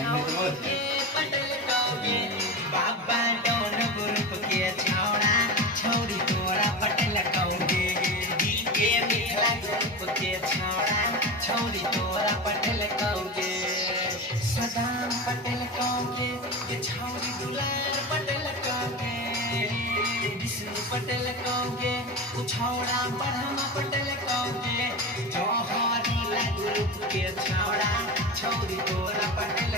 छौरी के पटेल कहोगे बाबा डॉन ग्रुप के छौड़ा छौरी तोरा पटेल कहोगे के मिथिला ग्रुप के छौड़ा छौरी तोरा पटेल कहोगे सदाम पटेल कहोगे ये छौरी दुलार पटेल कहोगे विष्णु पटेल कहोगे छौड़ा ब्रह्म पटेल कहोगे जौहरीला ग्रुप के छौड़ा छौरी तोरा पटेल